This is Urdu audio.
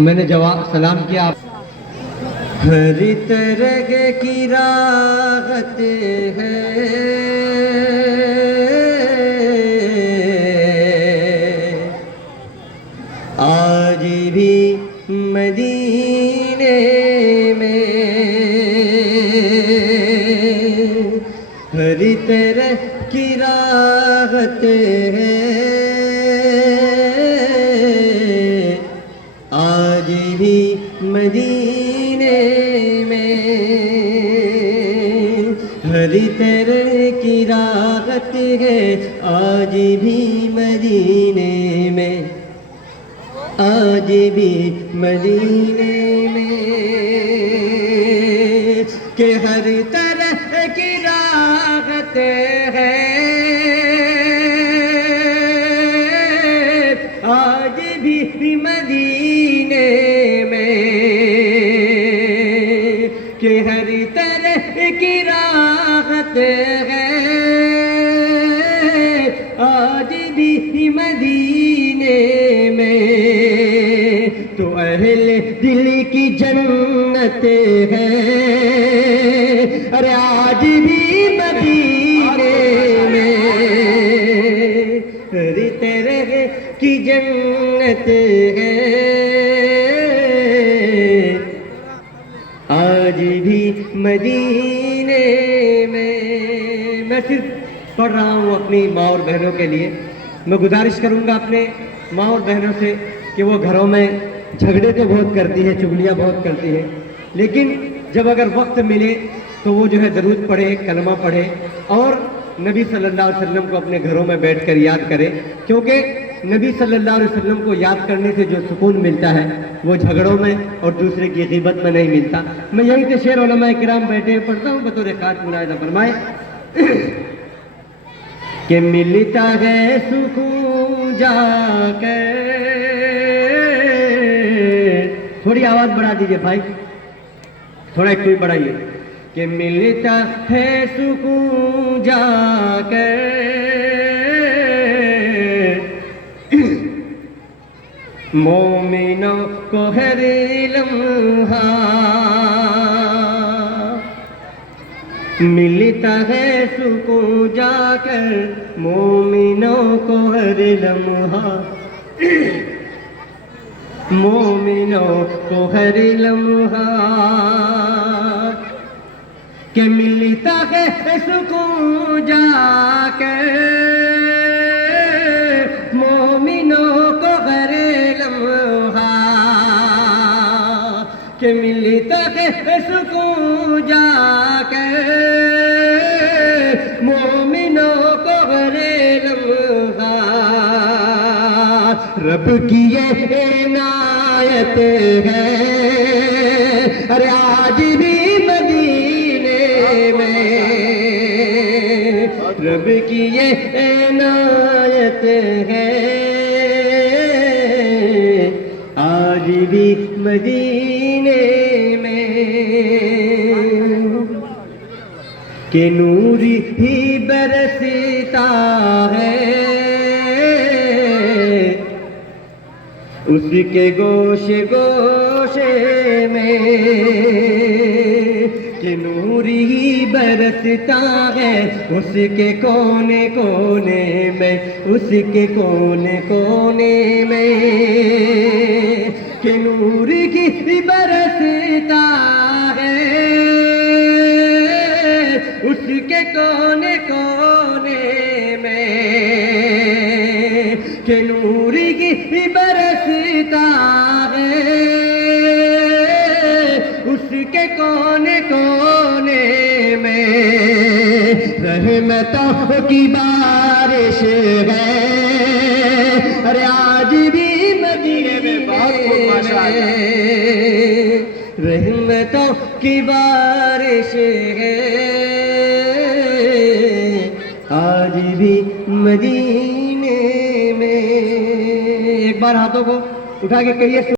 میں نے جواب سلام کیا. ہر طرح کی راحت ہے آج بھی مدینے میں. ہر طرح کی راحت ہے آج بھی مدینے میں. ہر طرح کی راحت ہے آج بھی مدینے میں. آج بھی مدینے میں کہ ہر طرح کی راحت ہے آج بھی مدینے میں. کہ ہر طرح کی راحت ہے آج بھی مدینے میں. تو اہل دل کی جنت ہے ارے آج بھی مدینے میں. ہر طرح کی جنت ہے آج بھی مدینے میں. میں صرف پڑھ رہا ہوں اپنی ماں اور بہنوں کے لیے. میں گزارش کروں گا اپنے ماں اور بہنوں سے کہ وہ گھروں میں جھگڑے تو بہت کرتی ہے, چغلیاں بہت کرتی ہے, لیکن جب اگر وقت ملے تو وہ جو ہے درود پڑھے, کلمہ پڑھے اور نبی صلی اللہ علیہ وسلم کو اپنے گھروں میں بیٹھ کر یاد کرے. کیونکہ نبی صلی اللہ علیہ وسلم کو یاد کرنے سے جو سکون ملتا ہے وہ جھگڑوں میں اور دوسرے کی غیبت میں نہیں ملتا. میں یہیں سے شعر علماء کرام بیٹھے پڑھتا ہوں بطور خاص ملاحظہ فرمائے کہ ملتا ہے سکون جا کر. تھوڑی آواز بڑھا دیجئے بھائی, تھوڑا ایک کوئی بڑھائیے. کہ ملتا ہے سکون جا کر مومنوں کو ہر لمحہ. ملتا ہے سکون جا کر مومنوں کو ہر لمحہ. مومنوں کو ہر لمحہ کہ ملتا ہے سکون جا کر مومنوں کو ہر لمحہ. کہ ملتا ہے سکون جا کر مومنوں کو ہر لمحہ. رب کی یہ عنایت ہے ارے آج بھی مدینے میں. رب کی یہ عنایت ہے آج بھی مدینے میں. کہ نور ہی برستا ہے اس کے گوشے گوشے میں. کہ نور ہی برستا ہے اس کے کونے کونے میں, اس کے کونے کونے میں. کہ نور ہی برستا ہے اس کے کونے کونے میں. کہ نور ہی برستا ہے اس کے کونے کونے میں. رحمتوں کی بارش ہے ارے آج بھی مدینے میں. رحمتوں کی بارش ہے آج بھی مدینے میں. ایک بار ہاتھوں کو اٹھا کے کہیے